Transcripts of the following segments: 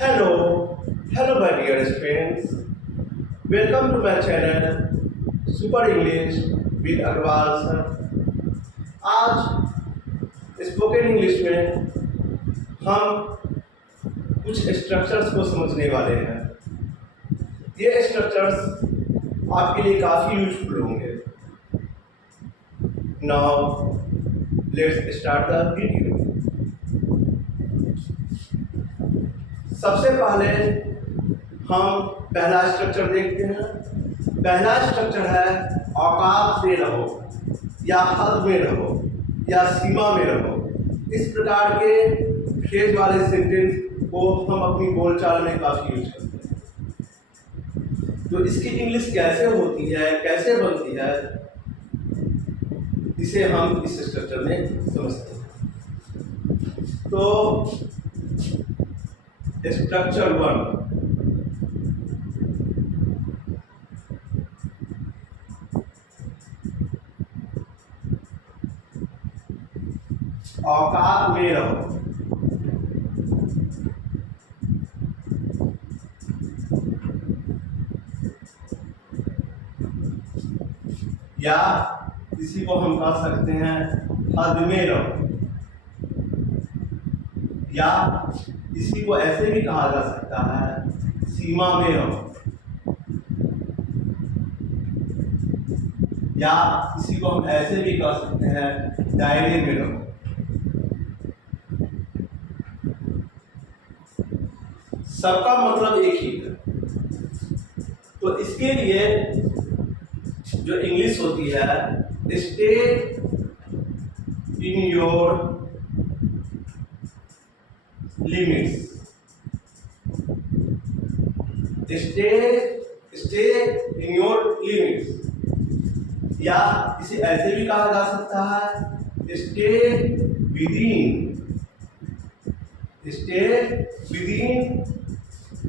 Hello, my dear friends. Welcome to my channel Super English with Agarwal sir. आज spoken English में हम कुछ structures को समझने वाले हैं। ये स्ट्रक्चर्स आपके लिए काफ़ी यूजफुल होंगे। Now let's start the video. सबसे पहले हम पहला स्ट्रक्चर देखते हैं। पहला स्ट्रक्चर है औकात में रहो या हद में रहो या सीमा में रहो। इस प्रकार के फ्रेज वाले सेंटेंस को हम अपनी बोलचाल में काफ़ी यूज करते हैं। तो इसकी इंग्लिश कैसे होती है, कैसे बनती है, इसे हम इस स्ट्रक्चर में समझते हैं। तो स्ट्रक्चर 1, औकात में रहो। या इसी को हम कह सकते हैं हद में रहो, या इसी को ऐसे भी कहा जा सकता है सीमा में रहो, या इसी को हम ऐसे भी कह सकते हैं दायरे में रहो। सबका मतलब एक ही है। तो इसके लिए जो इंग्लिश होती है, stay in your limits. Stay in your limits, या इसे ऐसे भी कहा जा सकता है स्टे विदिन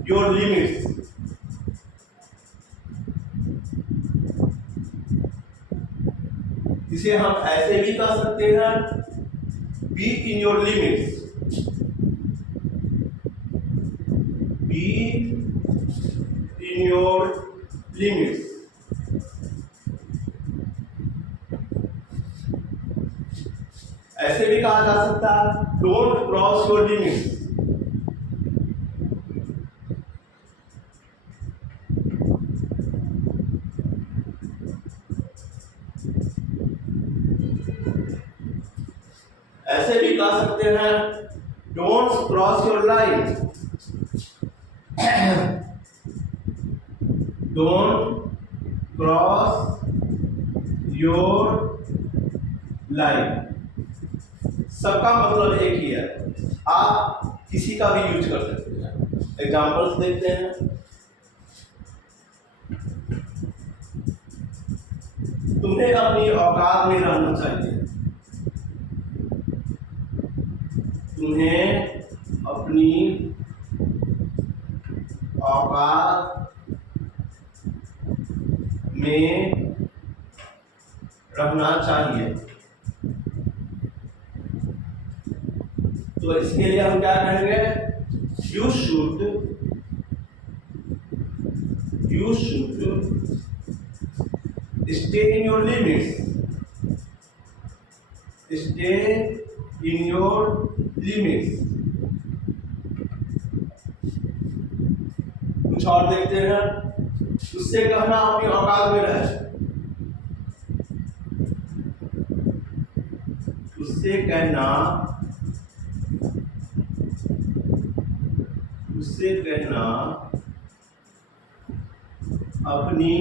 योर लिमिट्स। इसे हम ऐसे भी कह सकते हैं be in your limits. Be in your limits. ऐसे भी कहा जा सकता है डोंट क्रॉस योर लिमिट्स। ऐसे भी कह सकते हैं don't cross your line. Don't cross your line. सबका मतलब एक ही है, आप किसी का भी यूज कर सकते हैं। एग्जांपल्स देखते हैं। तुम्हें अपनी औकात में रहना चाहिए। तुम्हें अपनी औकात में रहना चाहिए। तो इसके लिए हम क्या कहेंगे, you should stay in your limits. Stay in your limits. कुछ और देखते हैं। उससे कहना अपनी औकात में रहे। उससे कहना अपनी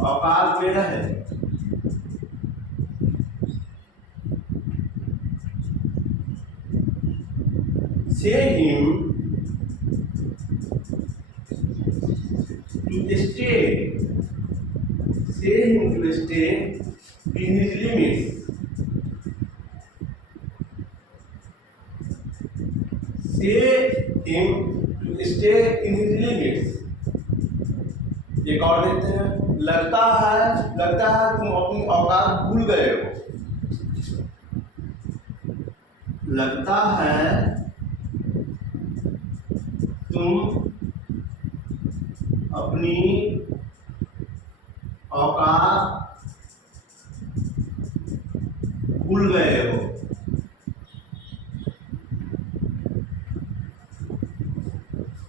औकात में रहे। Say him to stay. Say him to stay in his limits. Say him to stay in his limits. एक और देखते हैं। लगता है तुम अपनी औकात भूल गए हो। लगता है तुम अपनी औकात भूल गए हो।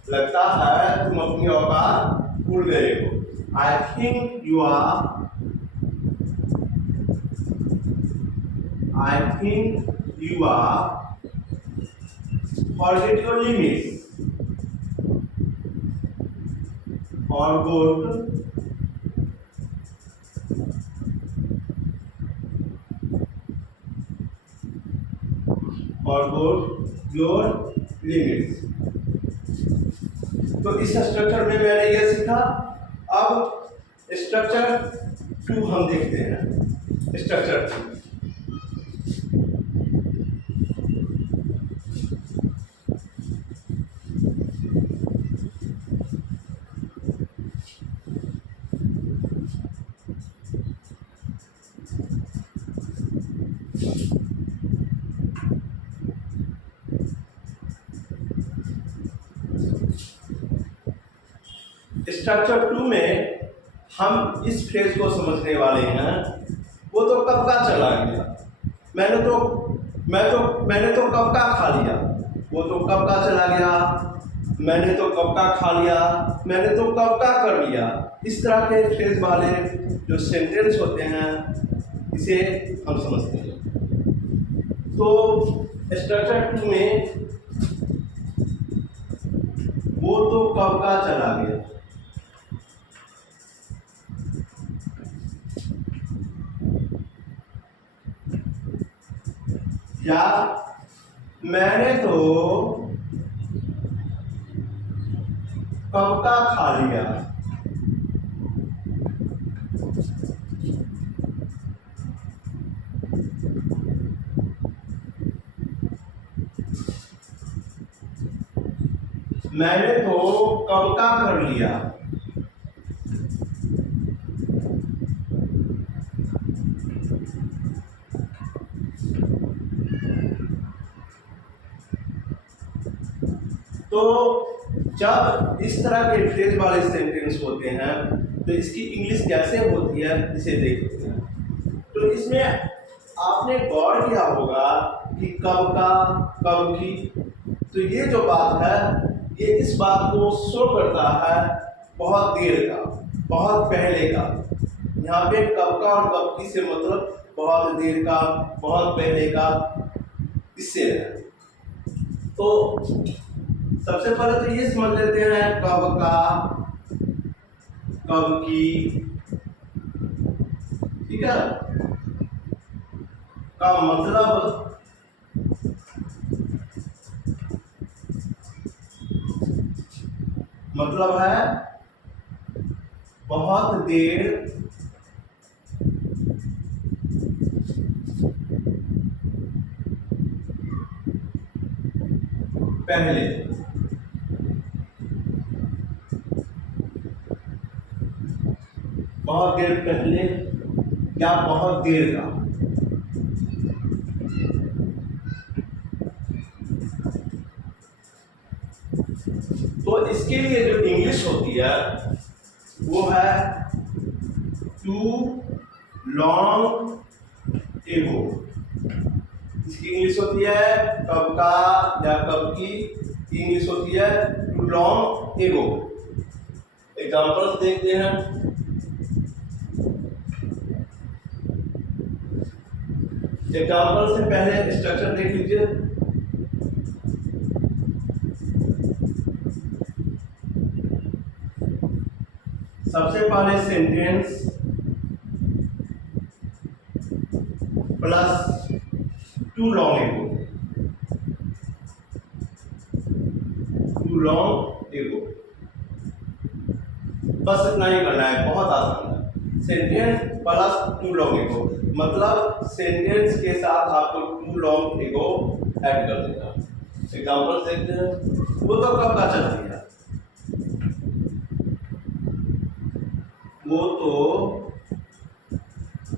लगता है तुम अपनी औकात भूल गए हो। I think you are forget your limits forgot your limits। तो इस स्ट्रक्चर में मैंने ये सीखा। अब स्ट्रक्चर 2 हम देखते हैं। स्ट्रक्चर 2, स्ट्रक्चर 2 में हम इस फ्रेज को समझने वाले हैं। वो तो कब का चला गया, मैंने तो कब का खा लिया। वो तो कब का चला गया, मैंने तो कब का खा लिया, मैंने तो कब का कर लिया। इस तरह के फ्रेज वाले जो सेंटेंस होते हैं इसे हम समझते हैं। तो स्ट्रक्चर 2 में वो तो कब का चला गया, या मैंने तो कब का खा लिया। मैंने तो कब का कर लिया। तो जब इस तरह के फ्रेज वाले सेंटेंस होते हैं तो इसकी इंग्लिश कैसे होती है इसे देखते हैं। तो इसमें आपने गौर किया होगा कि कब का, कब की। तो ये जो बात है ये इस बात को शो करता है बहुत देर का, बहुत पहले का। यहाँ पे कब का और कब की से मतलब बहुत देर का, बहुत पहले का, इससे है। तो सबसे पहले तो ये समझ लेते हैं कब का, कब की, ठीक है। का मतलब है बहुत देर पहले। बहुत देर पहले या बहुत देर का। तो इसके लिए जो इंग्लिश होती है वो है टू लॉन्ग एगो। इसकी इंग्लिश होती है कब का या कब की, इंग्लिश होती है टू लॉन्ग एगो। एग्जांपल्स देखते हैं। एग्जांपल से पहले स्ट्रक्चर देख लीजिए। सबसे पहले sentence plus too long ago, too long ago. बस इतना ही करना है, बहुत आसान है। सेंटेंस प्लस टू लॉन्ग एगो मतलब सेंटेंस के साथ आपको टू लॉन्ग एगो ऐड कर देना। एग्जांपल देखते हैं। वो तो कब का चला गया, वो तो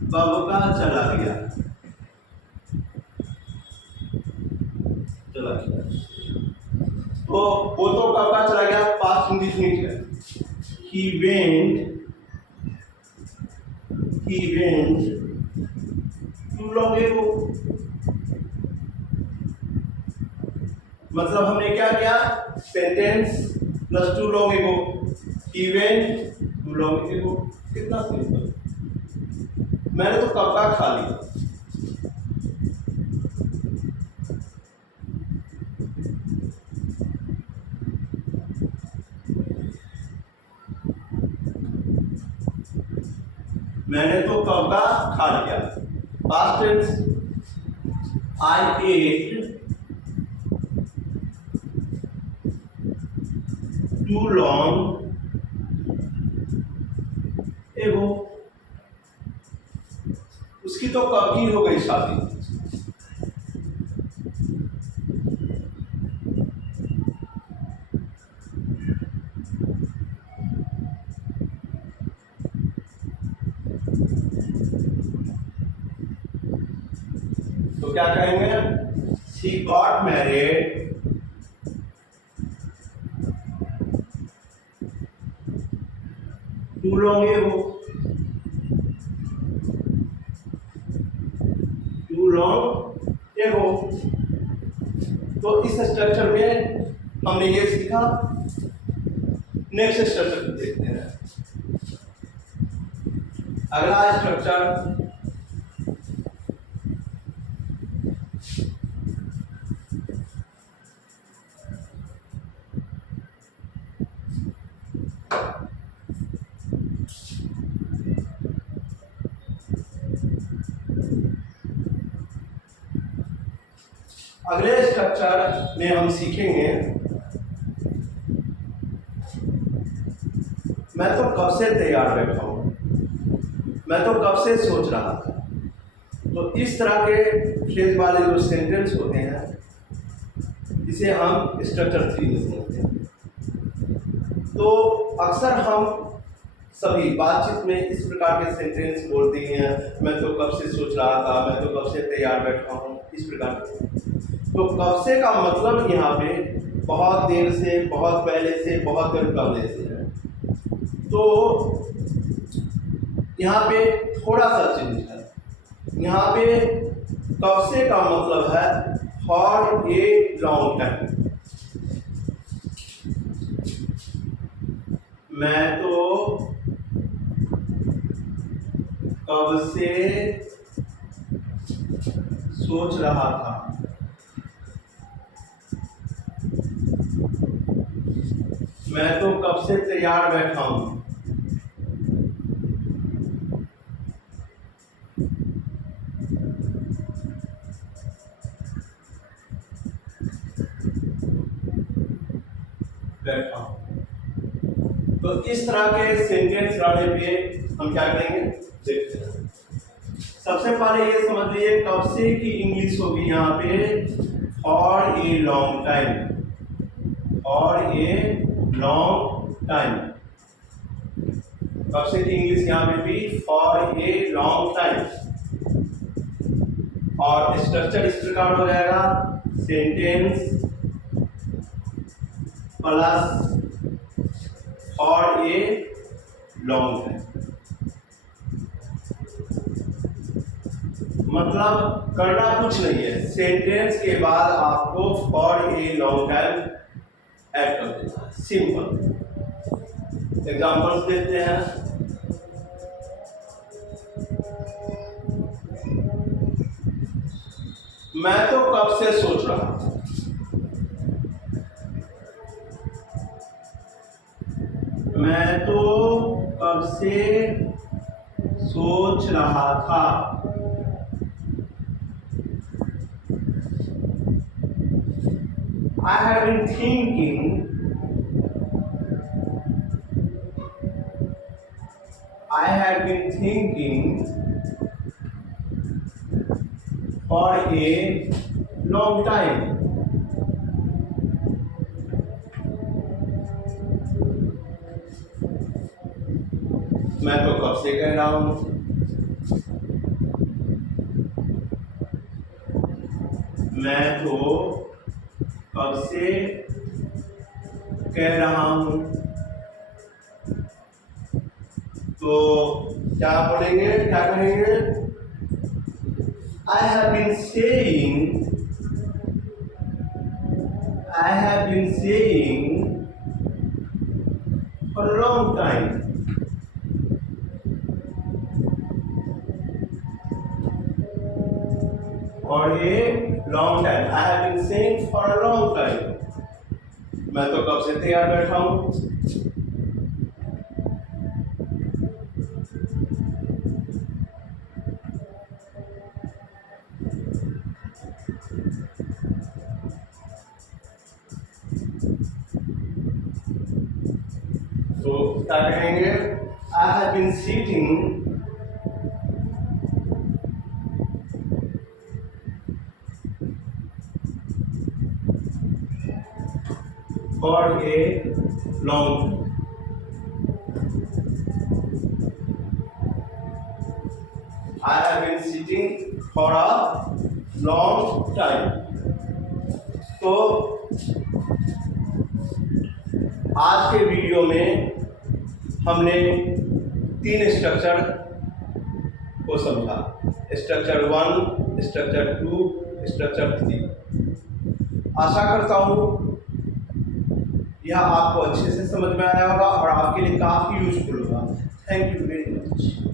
कब का चला गया। चला गया। तो वो तो कब का चला गया, पास्ट इंडेफिनिट है। He went too long ago। मतलब हमने क्या किया, सेंटेंस प्लस टू लॉन्ग एगो, he went too long ago। कितना सिंपल, मैंने तो कब का खा लिया। मैंने तो कब का खा लिया। Past tense, I ate too long ago. उसकी तो कब की हो गई शादी। तो क्या कहेंगे, she got married too long ago। too long ago। तो इस स्ट्रक्चर में हमने ये सीखा। नेक्स्ट स्ट्रक्चर देखते हैं। अगला स्ट्रक्चर अगले स्ट्रक्चर में हम सीखेंगे, मैं तो कब से तैयार बैठा हूं, मैं तो कब से सोच रहा था। तो इस तरह के फ्रेज वाले जो सेंटेंस होते हैं इसे हम स्ट्रक्चर 3 में समझते हैं। तो अक्सर हम सभी बातचीत में इस प्रकार के सेंटेंस बोलते हैं, मैं तो कब से सोच रहा था, मैं तो कब से तैयार बैठा हूं, इस प्रकार के। तो कब से का मतलब यहाँ पे बहुत देर से, बहुत पहले से, बहुत देर पहले से है। तो यहाँ पे थोड़ा सा चेंज है। यहाँ पे कब से का मतलब है फॉर ए लॉन्ग टाइम। मैं तो कब से सोच रहा था, मैं तो कब से तैयार बैठा हूं। बैठा हूं। तो इस तरह के सेंटेंस लाने पे हम क्या करेंगे, देखते हैं। सबसे पहले ये समझ लीजिए कब से की इंग्लिश होगी यहाँ पे for a long time. For a long time, कब से की इंग्लिश यहाँ पे भी फॉर ए लॉन्ग टाइम। और स्ट्रक्चर इस प्रकार हो जाएगा, sentence plus for a long time. मतलब करना कुछ नहीं है, सेंटेंस के बाद आपको for a long time add कर देना है, सिंपल। एग्जांपल्स देखते हैं। मैं तो कब से सोच रहा था, मैं तो कब से सोच रहा था। I have been thinking for a long time। मैं तो कब से कह रहा हूं, मैं तो कब से कह रहा हूं। तो क्या बोलेंगे, क्या कहेंगे? I have been saying, I have been saying for a long time. For a long time. I have been saying for a long time. मैं तो कब से तैयार बैठा हूं। तो क्या कहेंगे? I have been sitting for a long time. I have been sitting for a long time. तो आज के वीडियो में हमने 3 स्ट्रक्चर को समझा। Structure 1, structure 2, structure 3। आशा करता हूँ यह आपको अच्छे से समझ में आया होगा और आपके लिए काफ़ी यूजफुल होगा। Thank you very much.